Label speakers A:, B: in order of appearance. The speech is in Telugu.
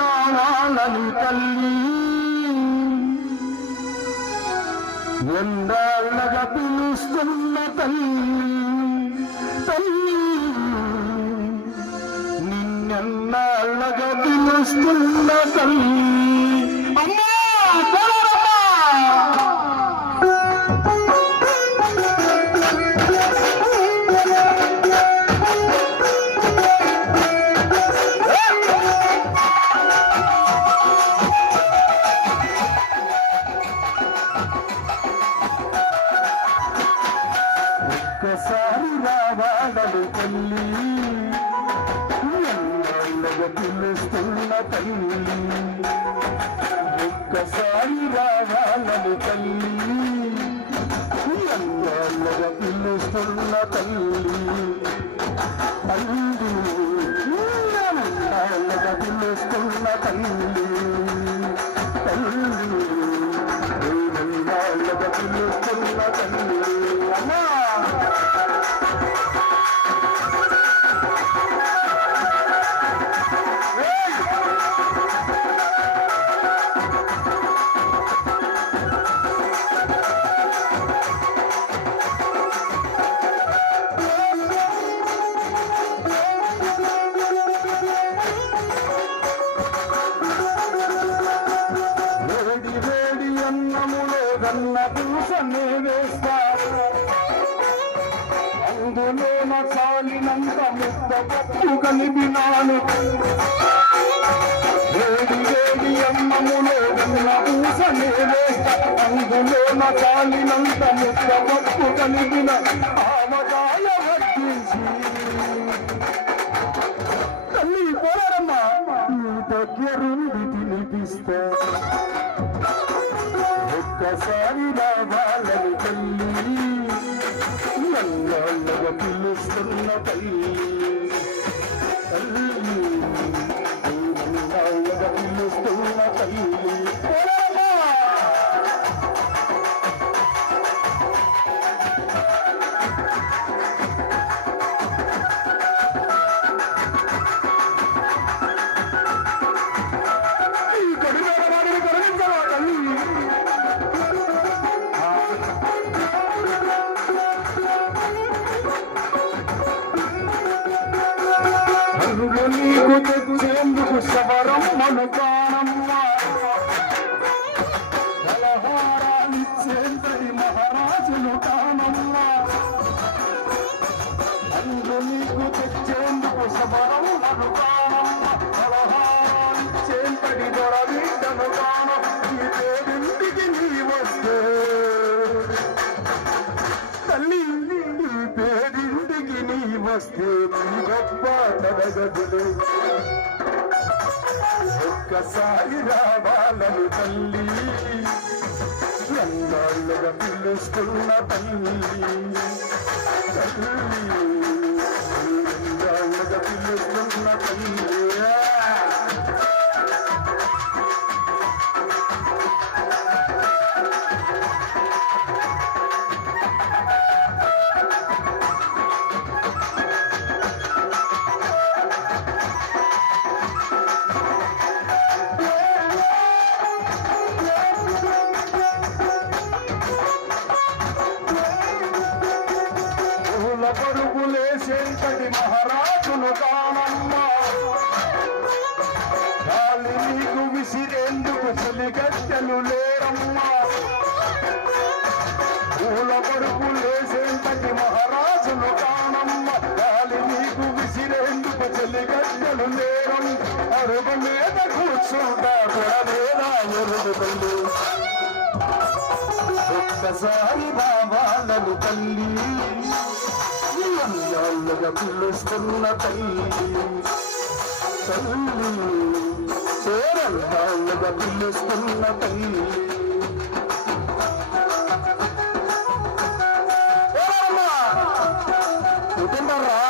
A: కావాలని తల్లి. ఎందాళ్ళగా పిలుస్తున్న తల్లి. తల్లి నిన్నెన్నాళ్ళగా పిలుస్తున్న తల్లి. ఒక్కసారి రావాలని తల్లి. ఎన్నాళ్ళగా పిలుస్తున్న తల్లి. ఒక్కసారి రావాలను తల్లి. ఎన్నాళ్ళగా పిలుస్తున్న తల్లి. తల్లి ఎన్నాళ్ళగా పిలుస్తున్న తల్లి. అన్నములో గన్న వేస్తారు అందులోన చాలినంత ముద్ద పట్టు కలిపినాను. వేడి వేడి అన్నములో గన్న పూసనే వేస్తారు అందులోన చాలినంత ముద్ద పట్టు కలిపిన ఆమదాయ వర్తించి తల్లి పోరాడమ్మా నీ దగ్గరుండి తినిపిస్తా. ఒక్కసారి రావాలని తల్లి నన్ను పిలుస్తున్న తల్లి. తల్లి అందుకు నీకు తెచ్చేందుకు సవరం మను ప్రాణమ్మా కలహారాలిచ్చేంతటి మహారాజులు కానమ్మా అందు నీకు తెచ్చేందుకు సబరం మను ప్రాణమ్మా కలహారాలిచ్చేంతటి దొరవిడ్డను కాన వస్తే నీ గొప్ప తరగతులు ఒక్కసారి రావాలని తల్లి ఎన్నాళ్ళుగా పిలుస్తున్న తల్లి తల్లి ఎన్నాళ్ళుగా పిలుస్తున్న తల్లి. పరుగులేసేంతటి మహారాజును కానమ్మా. గాలి నీకు విసిరేందుకు పులిగట్టెలు లేరమ్మా. పూల కొడుకు లేసేంతటి మహారాజును కానమ్మ. గాలి నీకు విసిరేందుకు చెలిగట్టెలు లేరం. అరుగు మీద కూర్చుంటా మీద ఎరుగుతుంది ఒక్కసారి రావాలని తల్లి. ఇయాళ్ళగా పిలుస్తున్న తల్లి. తల్లి పేరంతాళ్ళగా పిలుస్తున్న తల్లి కుటుంబరా